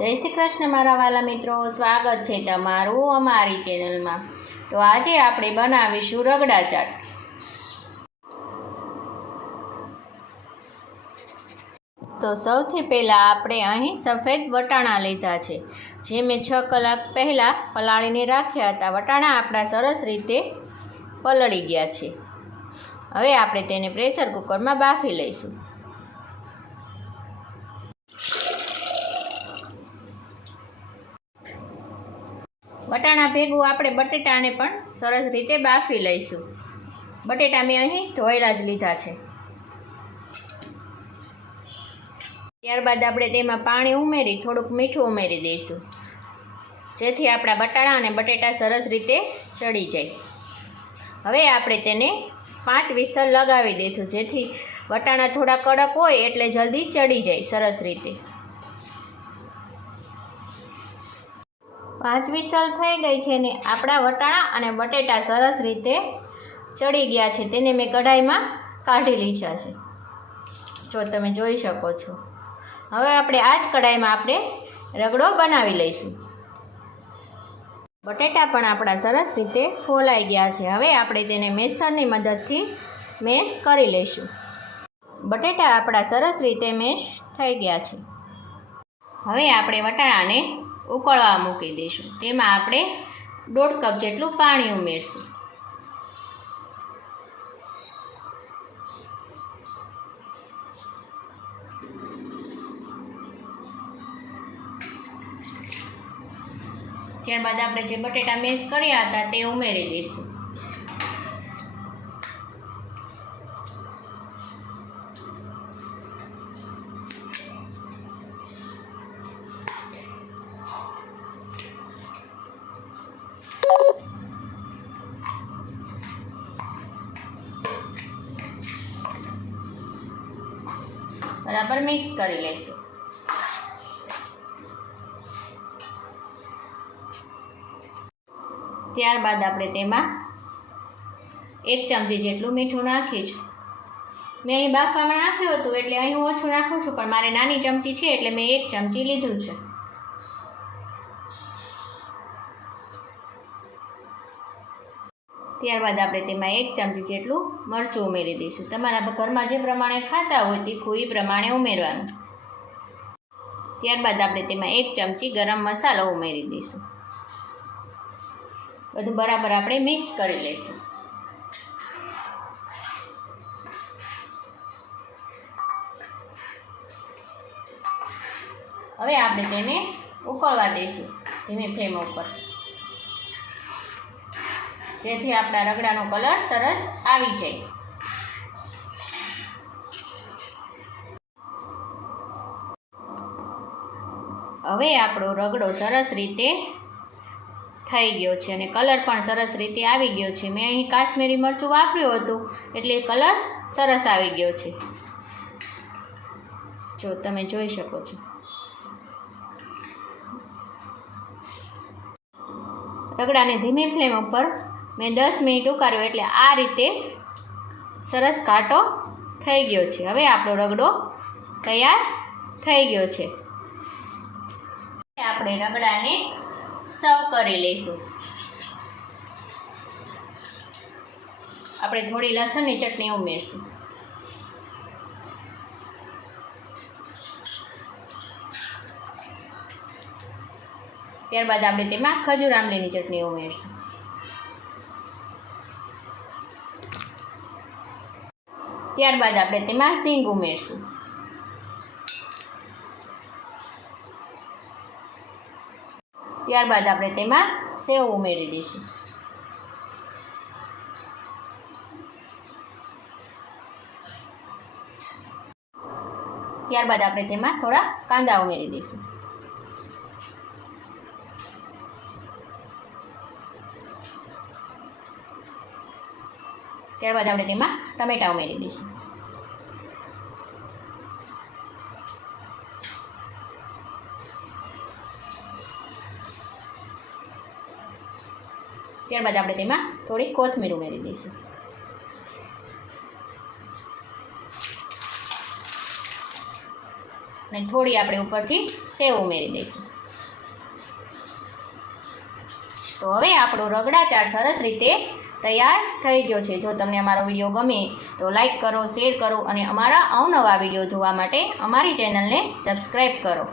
જય શ્રી કૃષ્ણ મારા વાલા મિત્રો, સ્વાગત છે તમારું અમારી ચેનલમાં। તો આજે આપણે બનાવીશું રગડા ચાટ। તો સૌથી પહેલાં આપણે અહીં સફેદ વટાણા લીધા છે, જે મેં 6 કલાક પહેલાં પલાળીને રાખ્યા હતા। વટાણા આપણા સરસ રીતે પલળી ગયા છે। હવે આપણે તેને પ્રેશર કુકરમાં બાફી લઈશું। વટાણા ભેગું આપણે બટેટાને પણ સરસ રીતે બાફી લઈશું। બટેટા મેં અહીં ધોયેલા જ લીધા છે। ત્યારબાદ આપણે તેમાં પાણી ઉમેરી થોડુંક મીઠું ઉમેરી દઈશું, જેથી આપણા વટાણા અને બટેટા સરસ રીતે ચડી જાય। હવે આપણે તેને 5 વિસલ લગાવી દઈશું, જેથી વટાણા થોડા કડક હોય એટલે જલ્દી ચડી જાય સરસ રીતે। 5 વિસલ થઈ ગઈ છે ને આપણા વટાણા અને બટેટા સરસ રીતે ચડી ગયા છે। તેને મેં કઢાઈમાં કાઢી લીધા છે, જો તમે જોઈ શકો છો। હવે આપણે આ જ કઢાઈમાં આપણે રગડો બનાવી લઈશું। બટેટા પણ આપણા સરસ રીતે ફોલાઈ ગયા છે। હવે આપણે તેને મેસરની મદદથી મેશ કરી લઈશું। બટેટા આપણા સરસ રીતે મેશ થઈ ગયા છે। હવે આપણે વટાણાને ઉકળવા મૂકી દઈશું। તેમાં આપણે 1/2 કપ જેટલું પાણી ઉમેરશું। ત્યારબાદ આપણે જે બટેટા મેશ કર્યા હતા તે ઉમેરી દઈશું। બરાબર મિક્સ કરી લઈશું। ત્યારબાદ આપણે તેમાં 1 ચમચી જેટલું મીઠું નાખીશું। મેં અહીં બાફવામાં નાખ્યું હતું એટલે અહીં હું ઓછું નાખું છું, પણ મારે નાની ચમચી છે એટલે મેં 1 ચમચી લીધું છે। ત્યારબાદ આપણે તેમાં 1 ચમચી જેટલું મરચું ઉમેરી દઈશું। તમારા ઘરમાં જે પ્રમાણે ખાતા હોય તીખું એ પ્રમાણે ઉમેરવાનું। ત્યારબાદ આપણે તેમાં 1 ચમચી ગરમ મસાલો ઉમેરી દઈશું। બધું બરાબર આપણે મિક્સ કરી લઈશું। હવે આપણે તેને ઉકળવા દઈશું ધીમી ફ્લેમ ઉપર, જેથી આપણા રગડાનો કલર સરસ આવી જાય। હવે આપણો રગડો સરસ રીતે થઈ ગયો છે અને કલર પણ સરસ રીતે આવી ગયો છે। મેં અહીં કાશ્મીરી મરચું વાપર્યું હતું એટલે કલર સરસ આવી ગયો છે, જો તમે જોઈ શકો છો। રગડાને ધીમી ફ્લેમ ઉપર મેં 10 મિનિટ ઉકાળ્યો એટલે આ રીતે સરસ ઘાટો થઈ ગયો છે। હવે આપણો રગડો તૈયાર થઈ ગયો છે। આપણે રગડાને સર્વ કરી લઈશું। આપણે થોડી લસણની ચટણી ઉમેરશું। ત્યારબાદ આપણે તેમાં ખજૂર આમલીની ચટણી ઉમેરશું। ત્યારબાદ આપણે તેમાં સીંગ ઉમેરશું। ત્યારબાદ આપણે તેમાં સેવ ઉમેરી દઈશું। ત્યારબાદ આપણે તેમાં થોડા કાંદા ઉમેરી દઈશું। ત્યારબાદ આપણે તેમાં ટમેટાં ઉમેરી દઈશું। ત્યારબાદ આપણે તેમાં થોડી કોથમીર ઉમેરી દઈશું। અને થોડી આપણે ઉપરથી સેવ ઉમેરી દઈશું. તો હવે આપણો રગડા ચાટ સરસ રીતે તૈયાર થઈ ગયો છે. જો તમને અમારો વિડીયો ગમે તો લાઈક કરો, શેર કરો અને અમારા અવનવા વિડીયો જોવા માટે અમારી ચેનલને સબસ્ક્રાઈબ કરો.